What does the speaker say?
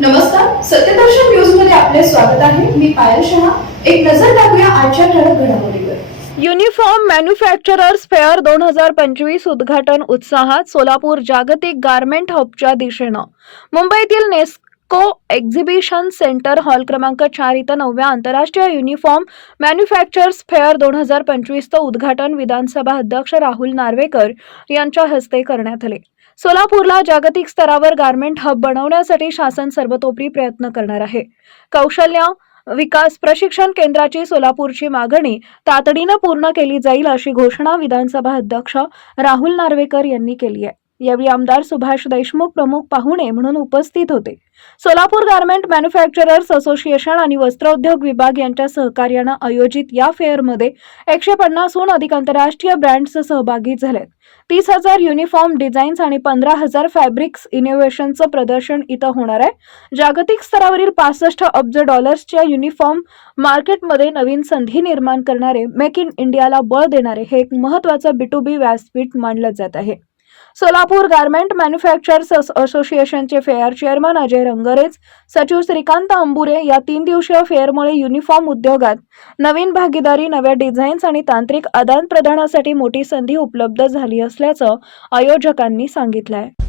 नमस्कार सत्यदर्शन न्यूजमध्ये आपले स्वागत आहे. मी पायल शहा. एक नजर टाकूया आजच्या ठळक घडामोडीवर. युनिफॉर्म मॅन्युफॅक्चरर्स फेअर दोन हजार पंचवीस उद्घाटन उत्साहात सोलापूर जागतिक गारमेंट हबच्या दिशेनं. मुंबईतील नेस को एक्झिबिशन सेंटर हॉल क्रमांक चार इथं नवव्या आंतरराष्ट्रीय युनिफॉर्म मॅन्युफॅक्चरर्स फेअर दोन हजार पंचवीसचं उद्घाटन विधानसभा अध्यक्ष राहुल नार्वेकर यांच्या हस्ते करण्यात आले. सोलापूरला जागतिक स्तरावर गारमेंट हब बनवण्यासाठी शासन सर्वतोपरी प्रयत्न करणार आहे. कौशल्य विकास प्रशिक्षण केंद्राची सोलापूरची मागणी तातडीनं पूर्ण केली जाईल अशी घोषणा विधानसभा अध्यक्ष राहुल नार्वेकर यांनी केली आहे. यावेळी आमदार सुभाष देशमुख प्रमुख पाहुणे म्हणून उपस्थित होते. सोलापूर गार्मेंट मॅन्युफॅक्चरर्स असोसिएशन आणि वस्त्रोद्योग विभाग यांच्या सहकार्यानं आयोजित या फेअरमध्ये एकशे पन्नासहून अधिक आंतरराष्ट्रीय ब्रँड्स सहभागी झालेत. तीस हजार युनिफॉर्म डिझाईन्स आणि पंधरा हजार फॅब्रिक्स इनोव्हेशनचं प्रदर्शन इथं होणार आहे. जागतिक स्तरावरील पासष्ट अब्ज डॉलर्सच्या युनिफॉर्म मार्केटमध्ये नवीन संधी निर्माण करणारे मेक इन इंडियाला बळ देणारे हे एक महत्वाचं बी टू बी व्यासपीठ मानलं जात आहे. सोलापूर गारमेंट मॅन्युफॅक्चरर्स असोसिएशनचे फेअर चेअरमन अजय रंगरेज सचिव श्रीकांत अंबुरे या तीन दिवसीय फेअरमुळे युनिफॉर्म उद्योगात नवीन भागीदारी नव्या डिझाईन्स आणि तांत्रिक आदान प्रदानासाठी मोठी संधी उपलब्ध झाली असल्याचं आयोजकांनी सांगितलं आहे